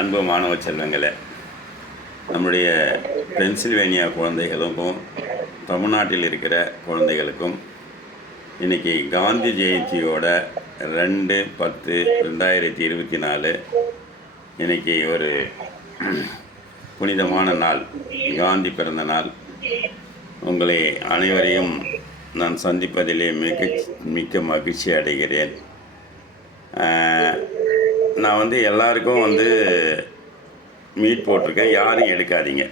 அன்பு மாணவ செல்வங்களே, நம்முடைய பென்சில்வேனியா குழந்தைகளுக்கும் தமிழ்நாட்டில் இருக்கிற குழந்தைகளுக்கும் இன்றைக்கி காந்தி ஜெயந்தியோட 2/10/2024 இன்றைக்கி ஒரு புனிதமான நாள், காந்தி பிறந்த நாள். உங்களை அனைவரையும் நான் சந்திப்பதிலே மிக்க மகிழ்ச்சி அடைகிறேன். நான் எல்லாருக்கும் மீட் போட்டிருக்கேன். யாரும் எடுக்காதீங்க.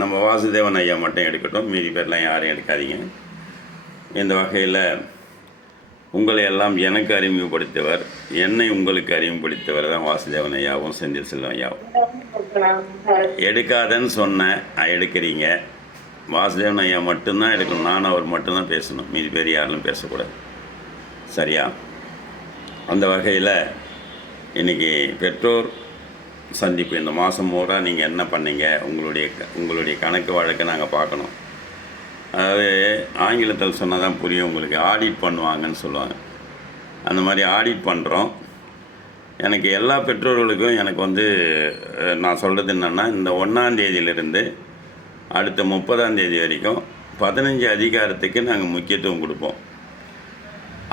நம்ம வாசுதேவன் ஐயா மட்டும் எடுக்கட்டும், மீதி பேர்லாம் யாரும் எடுக்காதீங்க. இந்த வகையில் உங்களை எல்லாம் எனக்கு அறிமுகப்படுத்தவர், என்னை உங்களுக்கு அறிமுகப்படுத்தவர் தான் வாசுதேவன் ஐயாவும் செந்தில் செல்வம் ஐயாவும். எடுக்காதன்னு சொன்னேன், எடுக்கிறீங்க. வாசுதேவன் ஐயா மட்டும்தான் எடுக்கணும், நான் அவர் மட்டும்தான் பேசணும், மீதி பேர் யாரும் பேசக்கூடாது. சரியா? அந்த வகையில் இன்றைக்கி பெற்றோர் சந்திப்பு. இந்த மாதம் பூரா நீங்கள் என்ன பண்ணீங்க, உங்களுடைய கணக்கு வழக்கை நாங்கள் பார்க்கணும். அதாவது ஆங்கிலத்தில் சொன்னால் தான் புரியும் உங்களுக்கு. ஆடிட் பண்ணுவாங்கன்னு சொல்லுவாங்க. அந்த மாதிரி ஆடிட் பண்ணுறோம். எனக்கு எல்லா பெற்றோர்களுக்கும் எனக்கு நான் சொல்கிறது என்னென்னா, இந்த 1ஆம் தேதியிலிருந்து அடுத்த 30ஆம் தேதி வரைக்கும் 15 அதிகாரத்துக்கு நாங்கள் முக்கியத்துவம் கொடுப்போம்.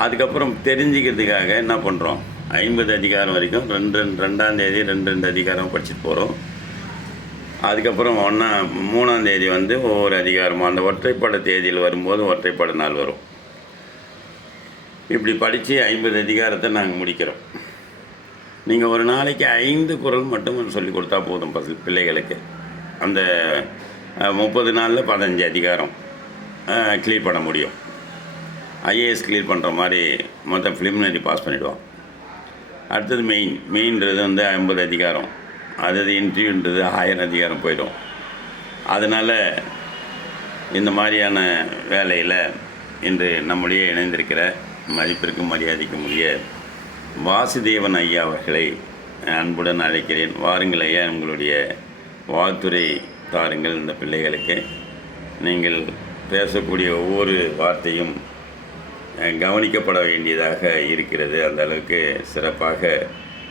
அதுக்கப்புறம் தெரிஞ்சுக்கிறதுக்காக என்ன பண்ணுறோம், 50 அதிகாரம் வரைக்கும் 2ஆம் தேதி 2 அதிகாரம் படிச்சுட்டு போகிறோம். அதுக்கப்புறம் 3ஆம் தேதி ஒவ்வொரு அதிகாரமும் அந்த ஒற்றைப்படை தேதியில் வரும்போது ஒற்றைப்படை நாள் வரும். இப்படி படித்து 50 அதிகாரத்தை நாங்கள் முடிக்கிறோம். நீங்கள் ஒரு நாளைக்கு 5 குறள் மட்டும் சொல்லிக் கொடுத்தா போதும் பிள்ளைகளுக்கு. அந்த 30 நாளில் 15 அதிகாரம் கிளியர் பண்ண முடியும். ஐஏஎஸ் கிளியர் பண்ணுற மாதிரி மொத்தம் ப்ரிலிமினரி பாஸ் பண்ணிவிடுவோம். அடுத்தது மெயின்றது 50 அதிகாரம். அது இன்டர்வியூன்றது 1000 அதிகாரம் போயிடும். அதனால் இந்த மாதிரியான வேலையில் இன்று நம்முடைய இணைந்திருக்கிற மதிப்பிற்கும் மரியாதைக்கும் உரிய வாசுதேவன் ஐயா அவர்களை அன்புடன் அழைக்கிறேன். வாருங்கள் ஐயா, உங்களுடைய வாழ்த்துரை தாருங்கள். இந்த பிள்ளைகளுக்கு நீங்கள் பேசக்கூடிய ஒவ்வொரு வார்த்தையும் கவனிக்கப்பட வேண்டியதாக இருக்கிறது. அந்த அளவுக்கு சிறப்பாக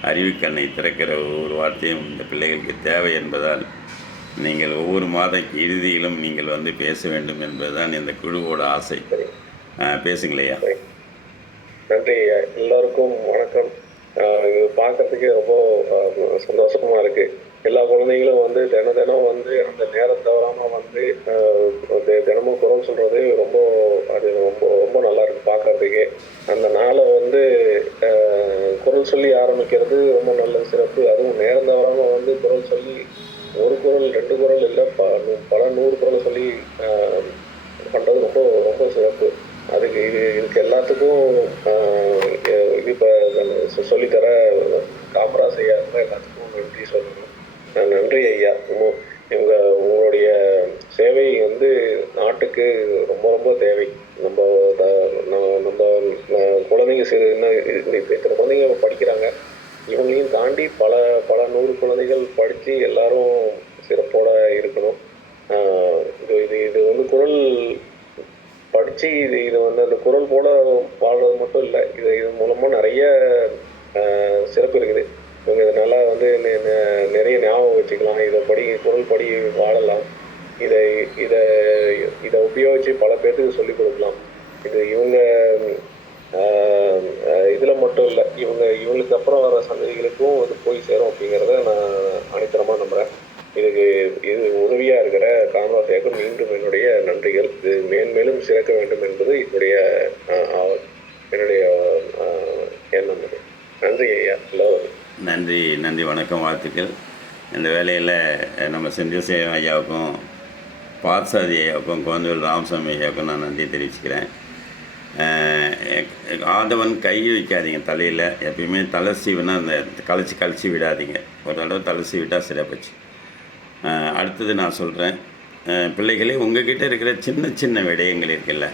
அறிவுக்கண்ணை திறக்கிற ஒவ்வொரு வார்த்தையும் இந்த பிள்ளைகளுக்கு தேவை என்பதால் நீங்கள் ஒவ்வொரு மாத இறுதியிலும் நீங்கள் பேச வேண்டும் என்பதுதான் இந்த குழுவோட ஆசை. பேசுங்களையா. நன்றி ஐயா. எல்லாருக்கும் வணக்கம். இது பார்க்கறதுக்கு ரொம்ப சந்தோஷமாக இருக்குது. எல்லா குழந்தைகளும் தினம் அந்த நேரம் தவறாமல் தினமும் குரல் சொல்கிறது அது ரொம்ப நல்லா இருக்குது பார்க்கறதுக்கு. அந்த நாளை குரல் சொல்லி ஆரம்பிக்கிறது ரொம்ப நல்ல சிறப்பு. அதுவும் நேரம் தவறாமல் குரல் சொல்லி ஒரு குரல் 2 குரல் இல்லை, பல 100 குரலை சொல்லி பண்ணுறது ரொம்ப ரொம்ப சிறப்பு. இதுக்கு எல்லாத்துக்கும் இப்போ சொல்லித்தர காமராஜ் ஐயா எல்லாத்துக்கும் நன்றி சொல்லணும். நன்றி ஐயா. உங்களுடைய சேவை நாட்டுக்கு ரொம்ப ரொம்ப தேவை. நம்ம குழந்தைங்க இத்தனை குழந்தைங்க படிக்கிறாங்க. இவங்களையும் தாண்டி பல 100 குழந்தைகள் படித்து எல்லாரும் சிறப்போட இருக்கணும். இது குரல் படித்து இது அந்த குரல் போல வாழ்றது மட்டும் இல்லை, இது மூலமாக நிறைய சிறப்பு இருக்குது. இவங்க இதனால் நிறைய ஞாபகம் வச்சுக்கலாம். குரல் படி வாழலாம். இதை உபயோகித்து பல பேர்த்துக்கு சொல்லிக் கொடுக்கலாம். இவங்க இதில் மட்டும் இல்லை, இவங்களுக்கு அப்புறம் வர சந்ததிகளுக்கும் போய் சேரும் அப்படிங்கிறத நான் அனைத்தரமாக நம்புகிறேன். இது உதவியாக இருக்கிற காமராஜ் மீண்டும் என்னுடைய நன்றிகள். இது மேன்மேலும் சிறக்க வேண்டும் என்பது என்னுடைய எண்ணம். நன்றி ஐயா. எல்லோரும் நன்றி. வணக்கம், வாழ்த்துக்கள். இந்த வேலையில் நம்ம செந்தில் சேவன் ஐயாவுக்கும் பார்த்தசாரதி ஐயாவுக்கும் குழந்தைகள் ராமசாமி ஐயாவுக்கும் நான் நன்றி தெரிவிச்சுக்கிறேன். ஆதவன் கை வைக்காதீங்க தலையில். எப்பயுமே தலை சீவினா அந்த கழிச்சு விடாதீங்க. ஒரு தடவை தலை சீவிட்டால் சரியாக போச்சு. அடுத்தது நான் சொல்கிறேன், பிள்ளைகளே உங்கள்கிட்ட இருக்கிற சின்ன விடயங்கள் இருக்குல்ல,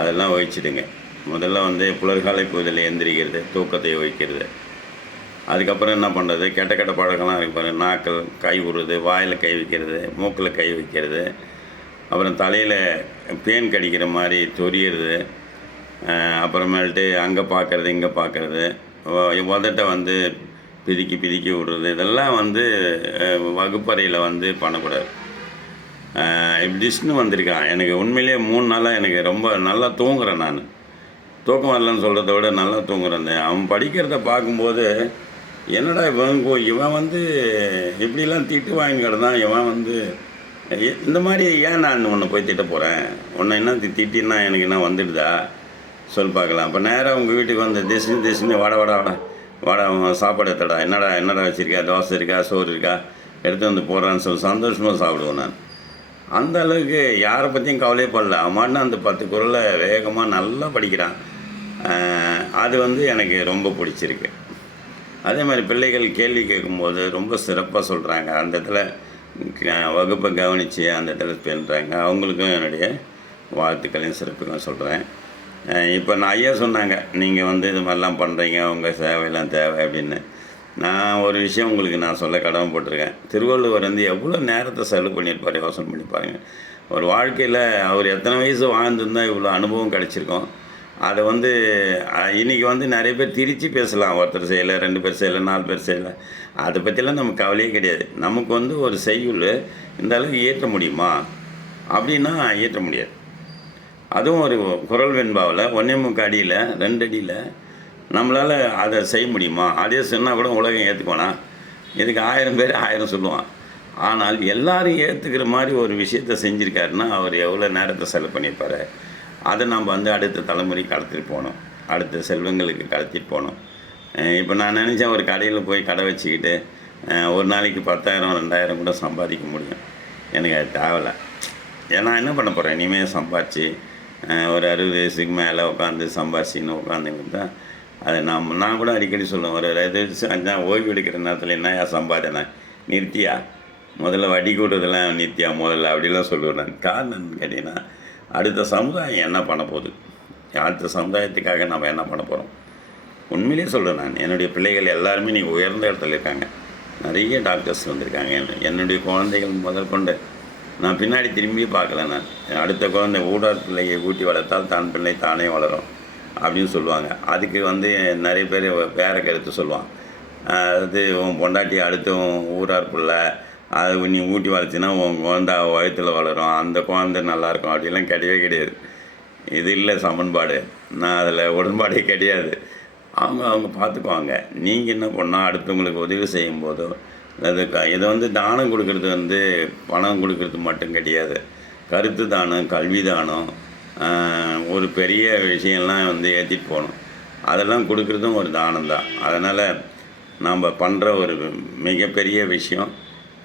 அதெல்லாம் வகிச்சிடுங்க. முதல்ல புலர்காலை பொழுதில் எந்திரிக்கிறது, தூக்கத்தை வகிக்கிறது. அதுக்கப்புறம் என்ன பண்ணுறது, கெட்ட பழக்கம்லாம் இருக்கு பாருங்கள். நாக்கில் கை விடுறது, வாயில் கை வைக்கிறது, மூக்கில் கை வைக்கிறது, அப்புறம் தலையில் பேன் கடிக்கிற மாதிரி சொரியறது, அப்புறமேல்ட்டு அங்கே பார்க்குறது இங்கே பார்க்குறது, உதட்டை பிதுக்கி பிதுக்கி விடுறது இதெல்லாம் வந்து வகுப்பறையில் வந்து பண்ணக்கூடாது. டிஷ்னு வந்திருக்கான். எனக்கு உண்மையிலேயே 3 நாளாக எனக்கு ரொம்ப நல்லா தூங்குறேன் நான். தூக்கம் வரலன்னு சொல்கிறத விட நல்லா தூங்குறேன். அவன் படிக்கிறத பார்க்கும்போது என்னடா இவன் வந்து இப்படிலாம் திட்டு வாங்கி கிடந்தான். இவன் வந்து இந்த மாதிரி ஏன் நான் உன்னை போய் திட்ட போகிறேன், உன்னை என்ன திட்டின்னா எனக்கு என்ன வந்துடுதா சொல் பார்க்கலாம். அப்போ நேராக உங்கள் வீட்டுக்கு வந்து திசுன்னு வாடா சாப்பாடு எடுத்தடா, என்னடா வச்சுருக்கா, தோசை இருக்கா, சோறு இருக்கா, எடுத்து வந்து போடுறான்னு சொல்லி சந்தோஷமாக சாப்பிடுவேன் நான். அந்த அளவுக்கு யாரை பற்றியும் கவலையே படல. அவன் அந்த 10 குறளை வேகமாக நல்லா படிக்கிறான். அது வந்து எனக்கு ரொம்ப பிடிச்சிருக்கு. அதே மாதிரி பிள்ளைகள் கேள்வி கேட்கும்போது ரொம்ப சிறப்பாக சொல்கிறாங்க. அந்த இடத்துல வகுப்பை கவனித்து அந்த இடத்துல பண்ணுறாங்க. அவங்களுக்கும் என்னுடைய வாழ்த்துக்களையும் சிறப்புகளும் சொல்கிறேன். இப்போ நான் ஐயா சொன்னாங்க, நீங்கள் வந்து இது மாதிரிலாம் பண்ணுறீங்க, உங்கள் சேவையெல்லாம் தேவை அப்படின்னு. நான் ஒரு விஷயம் உங்களுக்கு நான் சொல்ல கடமைப்பட்டிருக்கேன். திருவள்ளுவர் வந்து எவ்வளோ நேரத்தை செலவு பண்ணியிருப்பார், யோசனை பண்ணி பாருங்கள். ஒரு வாழ்க்கையில் அவர் எத்தனை வயசு வாழ்ந்துருந்தால் இவ்வளோ அனுபவம் கிடச்சிருக்கோம். அதை வந்து இன்றைக்கி வந்து நிறைய பேர் திரித்து பேசலாம். ஒருத்தர் செய்யலை, 2 பேர் செய்யலை, 4 பேர் செய்யலை, அதை பற்றிலாம் நமக்கு கவலையே கிடையாது. நமக்கு வந்து ஒரு செய்யுள் இந்த அளவுக்கு இயற்ற முடியுமா அப்படின்னா இயற்ற முடியாது. அதுவும் ஒரு குறள் வெண்பாவில் 1.25 அடியில் 2 அடியில் நம்மளால் அதை செய்ய முடியுமா? அதே சொன்னால் கூட உலகம் ஏற்றுக்கோனா? இதுக்கு 1000 பேர் 1000 சொல்லுவான். ஆனால் எல்லாரும் ஏற்றுக்கிற மாதிரி ஒரு விஷயத்தை செஞ்சுருக்காருன்னா அவர் எவ்வளோ நேரத்தை செலவு பண்ணியிருப்பார். அதை நம்ம வந்து அடுத்த தலைமுறைக்கு கடத்திட்டு போகணும், அடுத்த செல்வங்களுக்கு கடத்திட்டு போகணும். இப்போ நான் நினச்சேன் ஒரு கடையில் போய் கடை வச்சுக்கிட்டு ஒரு நாளைக்கு 10,000 2,000 கூட சம்பாதிக்க முடியும். எனக்கு அது தேவையில்லை. ஏன்னா என்ன பண்ண போகிறேன், இனிமேல் சம்பாதிச்சு ஒரு 60 வயசுக்கு மேலே உட்காந்து சம்பாதிச்சின்னு உட்காந்துக்கிட்டு தான் அதை நான் கூட அடிக்கடி சொல்லுவேன். ஒரு 2 வருஷம் ஓய்வு எடுக்கிற நேரத்தில் என்னையா சம்பாதினா நிறுத்தியா, முதல்ல வட்டி கூட்டுறதெல்லாம் நிறுத்தியா முதல்ல அப்படிலாம் சொல்லுவேன் நான். காரணம் கேட்டிங்கன்னா அடுத்த சமுதாயம் என்ன பண்ண போகுது, அடுத்த சமுதாயத்துக்காக நம்ம என்ன பண்ண போகிறோம். உண்மையிலே சொல்கிறேன் நான், என்னுடைய பிள்ளைகள் எல்லாருமே நீங்கள் உயர்ந்த இடத்துல இருக்காங்க. நிறைய டாக்டர்ஸ் வந்திருக்காங்க. என்னுடைய குழந்தைகள் முதல் கொண்டு நான் பின்னாடி திரும்பி பார்க்கல. நான் அடுத்த குழந்தை ஊடார் பிள்ளையை ஊட்டி வளர்த்தால் தான் பிள்ளை தானே வளரும் அப்படின்னு சொல்லுவாங்க. அதுக்கு வந்து நிறைய பேர் வேறு கருத்து சொல்லுவான். அது உன் பொண்டாட்டி அடுத்த ஊரார் பிள்ளை அது நீ ஊட்டி வளர்த்தினா உன் குழந்தை வயிற்றில் வளரும், அந்த குழந்தை நல்லாயிருக்கும் அப்படிலாம் கிடையவே கிடையாது. இது இல்லை சமன்பாடு. நான் அதில் உடன்பாடே கிடையாது. அவங்க பார்த்துக்குவாங்க. நீங்கள் என்ன பண்ணால் அடுத்தவங்களுக்கு உதவி செய்யும்போதோ அது இதை வந்து தானம் கொடுக்கறது வந்து பணம் கொடுக்கறது மட்டும் கிடையாது. கருத்து தானம், கல்வி தானம், ஒரு பெரிய விஷயம்லாம் வந்து ஏற்றிட்டு போகணும். அதெல்லாம் கொடுக்குறதும் ஒரு தானம் தான். அதனால் நாம் பண்ணுற ஒரு மிகப்பெரிய விஷயம்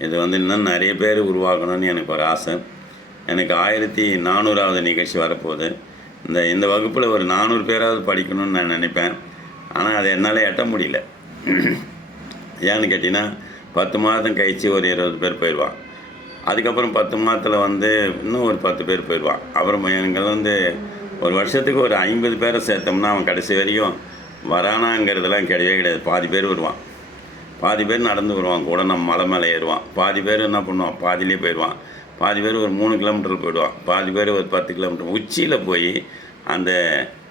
இது வந்து இன்னும் நிறைய பேர் உருவாக்கணும்னு எனக்கு ஒரு ஆசை. எனக்கு 1400வது நிகழ்ச்சி வரப்போகுது. இந்த வகுப்பில் ஒரு 400 பேராவது படிக்கணும்னு நான் நினைப்பேன். ஆனால் அதை என்னால் எட்ட முடியல. ஏன்னு கேட்டிங்கன்னா 10 மாதம் கழித்து ஒரு 20 பேர் போயிடுவான். அதுக்கப்புறம் 10 மாதத்தில் வந்து இன்னும் ஒரு 10 பேர் போயிடுவான். அப்புறம் எங்களை வந்து ஒரு வருஷத்துக்கு ஒரு 50 பேரை சேர்த்தோம்னா அவன் கடைசி வரைக்கும் வரானாங்கிறதுலாம் கிடையவே கிடையாது. பாதி பேர் வருவான், பாதி பேர் நடந்து வருவான், கூட நம்ம மலை மேலே ஏறுவான். பாதி பேர் என்ன பண்ணுவான், பாதியிலே போயிடுவான். பாதி பேர் ஒரு 3 கிலோமீட்டர் போயிடுவான். பாதி பேர் ஒரு 10 கிலோமீட்டர் உச்சியில் போய் அந்த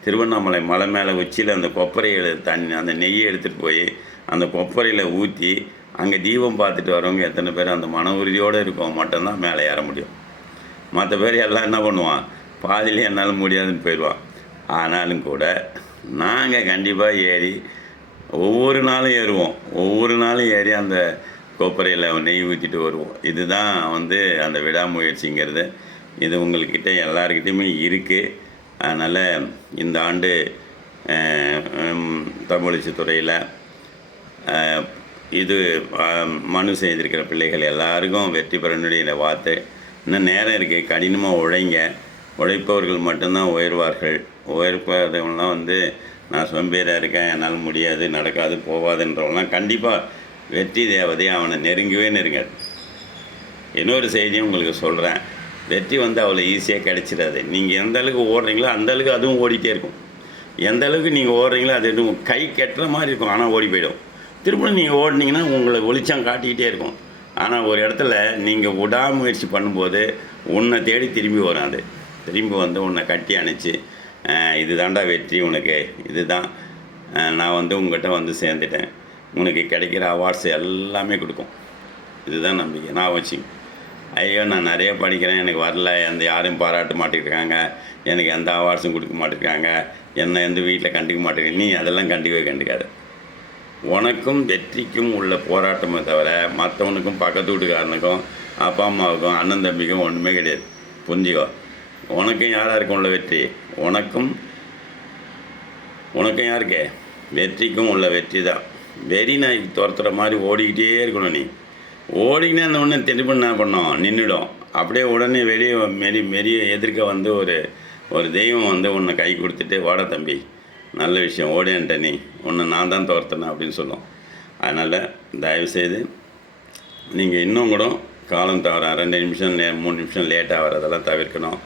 திருவண்ணாமலை மலை மேலே உச்சியில் அந்த கொப்பரையை தண்ணி அந்த நெய்யை எடுத்துகிட்டு போய் அந்த கொப்பரையில் ஊற்றி அங்கே தீபம் பார்த்துட்டு வரவங்க எத்தனை பேர் அந்த மன உறுதியோடு இருக்கவங்க மட்டும்தான் மேலே ஏற முடியும். மற்ற பேர் எல்லாம் என்ன பண்ணுவான், பாதியிலே என்னால் முடியாதுன்னு போயிடுவான். ஆனாலும் கூட நாங்கள் கண்டிப்பாக ஏறி ஒவ்வொரு நாளும் ஏறுவோம். ஒவ்வொரு நாளும் ஏறி அந்த கொப்பரையில் நெய் ஊற்றிட்டு வருவோம். இதுதான் வந்து அந்த விடாமுயற்சிங்கிறது. இது உங்கள்கிட்ட எல்லாருக்கிட்டையுமே இருக்குது. அதனால் இந்த ஆண்டு தமிழச்சி துறையில் இது மனு செய்திருக்கிற பிள்ளைகள் எல்லாருக்கும் வெற்றி பெறனுடைய வாழ்த்து. இன்னும் நேரம் இருக்குது. கடினமாக உழைப்பவர்கள் மட்டும்தான் உயர்வார்கள். உயர்ப்பவங்களாம் வந்து நான் சோம்பேறியாக இருக்கேன், என்னால் முடியாது, நடக்காது, போவாதுன்றவங்களாம் கண்டிப்பாக வெற்றி தேவதை அவனை நெருங்காது. இன்னொரு செய்தியும் உங்களுக்கு சொல்கிறேன், வெற்றி வந்து அவ்வளோ ஈஸியாக கிடைச்சிடாது. நீங்கள் எந்த அளவுக்கு ஓடுறீங்களோ அந்தளவுக்கு அதுவும் ஓடிட்டே இருக்கும். எந்த அளவுக்கு நீங்கள் ஓடுறீங்களோ அது எதுவும் கை கெட்டுற மாதிரி இருக்கும், ஆனால் ஓடி போயிடும். திரும்ப நீங்கள் ஓடினீங்கன்னா உங்களை வெளிச்சம் காட்டிக்கிட்டே இருக்கும். ஆனால் ஒரு இடத்துல நீங்கள் விடாமுயற்சி பண்ணும்போது உன்னை தேடி திரும்பி வரும். அது திரும்பி வந்து உன்னை கட்டி அணைச்சி இது தாண்டா வெற்றி உனக்கு, இது தான் நான் வந்து உங்கள்கிட்ட வந்து சேர்ந்துட்டேன், உனக்கு கிடைக்கிற அவார்ட்ஸ் எல்லாமே கொடுக்கும். இதுதான் நம்பிக்கை. நான் வச்சு ஐயோ நான் நிறைய படிக்கிறேன், எனக்கு வரல, எந்த யாரும் பாராட்ட மாட்டேங்கிறாங்க, எனக்கு எந்த அவார்ட்ஸும் கொடுக்க மாட்டேங்கிறாங்க, என்னை எந்த வீட்டில் கண்டுக்க மாட்டேங்க. நீ அதெல்லாம் கண்டுக்காது. உனக்கும் வெற்றிக்கும் உள்ள போராட்டமே தவிர மற்றவனுக்கும் பக்கத்து வீட்டுக்காரனுக்கும் அப்பா அம்மாவுக்கும் அண்ணன் தம்பிக்கும் ஒன்றுமே கிடையாது. புரிஞ்சுக்கோ. உனக்கும் யாருக்கும் உள்ள வெற்றி, உனக்கும் யாருக்கு வெற்றிக்கும் உள்ள வெற்றி தான். வெறி நாய்க்கு துரத்துற மாதிரி ஓடிக்கிட்டே இருக்கணும். நீ ஓடிக்கினே அந்த ஒன்று திருப்பி என்ன பண்ணோம், நின்றுடும். அப்படியே உடனே வெளியே மெரிய எதிர்க்க வந்து ஒரு தெய்வம் வந்து உன்னை கை கொடுத்துட்டு வாட தம்பி, நல்ல விஷயம், ஓடின்ட்ட நீ, உன்னை நான் தான் துரத்துனேன் அப்படின்னு சொல்லும். அதனால் தயவுசெய்து நீங்கள் இன்னும் கூட காலம் தவற 2 நிமிஷம் 3 நிமிஷம் லேட்டாக வரதெல்லாம் தவிர்க்கணும்.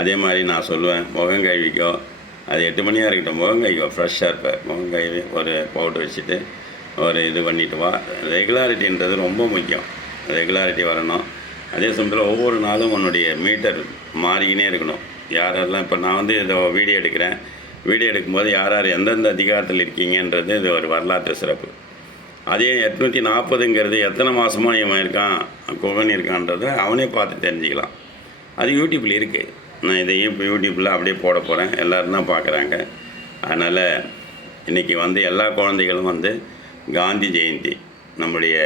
அதே மாதிரி நான் சொல்லுவேன், முகம் கழுவிக்கோ, அது 8 மணியாக இருக்கட்டும், முகம் கழுவிக்கோ, ஃப்ரெஷ்ஷாக இருப்பேன். முகம் கழுவி ஒரு பவுடர் வச்சுட்டு ஒரு இது பண்ணிவிட்டு வா. ரெகுலாரிட்டின்றது ரொம்ப முக்கியம். ரெகுலாரிட்டி வரணும். அதே சமயத்தில் ஒவ்வொரு நாளும் உன்னுடைய மீட்டர் மாறிக்கினே இருக்கணும். யாரெல்லாம் இப்போ நான் வந்து இதை வீடியோ எடுக்கும்போது யார் எந்தெந்த அதிகாரத்தில் இருக்கீங்கன்றது இது ஒரு வரலாற்று சிறப்பு. அதே 840ங்கிறது எத்தனை மாதமாக இவன் இருக்கான், குகன் இருக்கான்றதை அவனே பார்த்து தெரிஞ்சுக்கலாம். அது யூடியூப்பில் இருக்குது. நான் இதை இப்போ யூடியூப்பில் அப்படியே போட போகிறேன், எல்லோரும் தான் பார்க்குறாங்க. அதனால் இன்றைக்கி வந்து எல்லா குழந்தைகளும் வந்து காந்தி ஜெயந்தி, நம்முடைய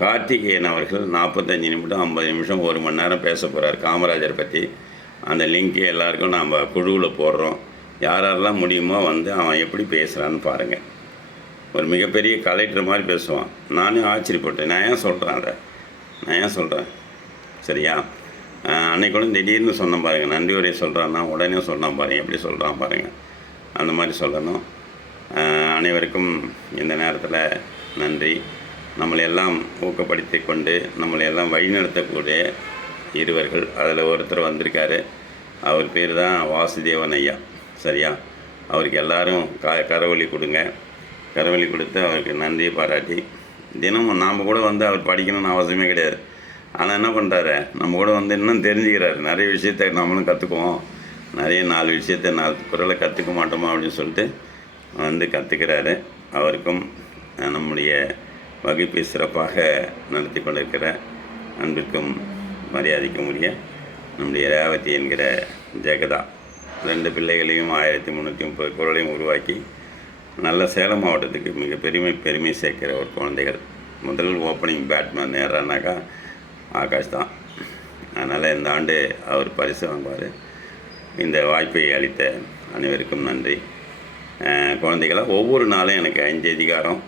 கார்த்திகேயன் அவர்கள் 45 நிமிடம் 50 நிமிஷம் 1 மணி நேரம் பேச போகிறார் காமராஜர் பற்றி. அந்த லிங்க்கு எல்லாருக்கும் நாம் குழுவில் போடுறோம். யாரெல்லாம் முடியுமோ வந்து அவன் எப்படி பேசுகிறான்னு பாருங்கள். ஒரு மிகப்பெரிய கலெக்டர் மாதிரி பேசுவான். நானே ஆச்சரியப்பட்டேன். நான் ஏன் சொல்கிறேன் சரியா? அன்னைக்கு கூட திடீர்னு சொன்னேன் பாருங்கள், நன்றி உரையை சொல்கிறான்னா உடனே சொன்னான் பாருங்கள், எப்படி சொல்கிறான் பாருங்கள். அந்த மாதிரி சொல்லணும். அனைவருக்கும் இந்த நேரத்தில் நன்றி. நம்மளையெல்லாம் ஊக்கப்படுத்தி கொண்டு நம்மளையெல்லாம் வழிநடத்தக்கூடிய இருவர்கள், அதில் ஒருத்தர் வந்திருக்காரு. அவர் பேர் தான் வாசுதேவன் ஐயா. சரியா? அவருக்கு எல்லோரும் கரவொலி கொடுங்க. கரவொலி கொடுத்து அவருக்கு நன்றியை பாராட்டி, தினமும் நாம் கூட வந்து அவர் படிக்கணும்னு அவசியமே கிடையாது. ஆனால் என்ன பண்ணுறாரு, நம்ம கூட வந்து இன்னும் தெரிஞ்சுக்கிறாரு. நிறைய விஷயத்தை நம்மளும் கற்றுக்குவோம். நிறைய 4 விஷயத்தை 4 குரலை கற்றுக்க மாட்டோமா அப்படின்னு சொல்லிட்டு வந்து கற்றுக்கிறாரு. அவருக்கும் நம்முடைய வகுப்பை சிறப்பாக நடத்தி கொண்டிருக்கிற அன்பிற்கும் மரியாதைக்கும் உரிய நம்முடைய ரேவதி என்கிற ஜெகதா 2 பிள்ளைகளையும் 1330 குரலையும் உருவாக்கி நல்ல சேலம் மாவட்டத்துக்கு மிக பெருமை சேர்க்கிற ஒரு குழந்தைகள். முதல் ஓப்பனிங் பேட்மேன் யாரானாக்கா ஆகாஷ் தான். அதனால் இந்த ஆண்டு அவர் பரிசு வாங்குவார். இந்த வாய்ப்பை அளித்த அனைவருக்கும் நன்றி. குழந்தைகளாக ஒவ்வொரு நாளும் எனக்கு 5 அதிகாரம்,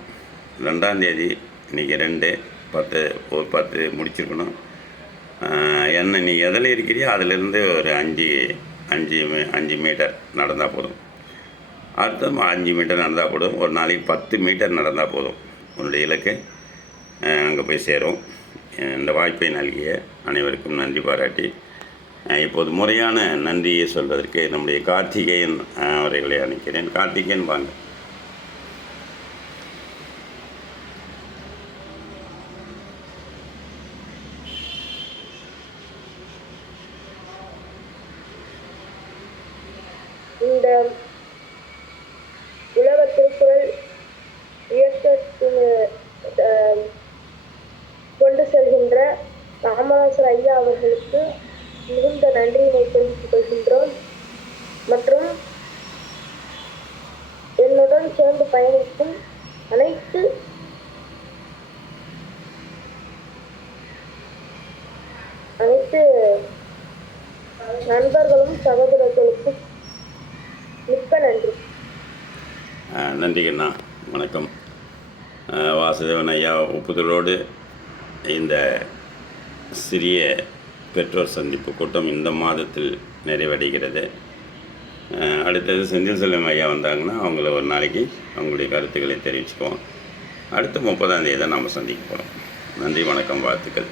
2ஆம் தேதி இன்றைக்கி 2 10 முடிச்சிருக்கணும். என்ன நீ எதில் இருக்கிறியோ அதிலிருந்து ஒரு 5 மீட்டர் நடந்தால் போதும். அடுத்த 5 மீட்டர் நடந்தால் போதும். ஒரு நாளைக்கு 10 மீட்டர் நடந்தால் போதும். உன்னுடைய இலக்கு அங்கே போய் சேரும். இந்த வாய்ப்பை நல்கிய அனைவருக்கும் நன்றி பாராட்டி, இப்போது முறையான நன்றியை சொல்வதற்கு நம்முடைய கார்த்திகேயன் அவர்களை அழைக்கிறேன். கார்த்திகேயன் வாங்க. இந்த உலக திருக்குறள் இயக்கத்தின் கொண்டு செல்கின்ற காமராஜர் ஐயா அவர்களுக்கு மிகுந்த நன்றியினை தெரிவித்துக் கொள்கின்றோம். மற்றும் என்னுடன் சேர்ந்து பயணிக்கும் அனைத்து நண்பர்களும் சகோதரர்களுக்கும் மிக்க நன்றி. நன்றிங்கண்ணா. வணக்கம். வாசுதேவன் ஐயா ஒப்புதலோடு இந்த சிறிய பெற்றோர் சந்திப்பு கூட்டம் இந்த மாதத்தில் நிறைவடைகிறது. அடுத்தது செந்தில் செல்வம் ஐயா வந்தாங்கன்னா அவங்கள ஒரு நாளைக்கு அவங்களுடைய கருத்துக்களை தெரிவிச்சுக்குவோம். அடுத்த 30ஆம் தேதி தான் நாம் சந்திக்க போகிறோம். நன்றி, வணக்கம், வாழ்த்துக்கள்.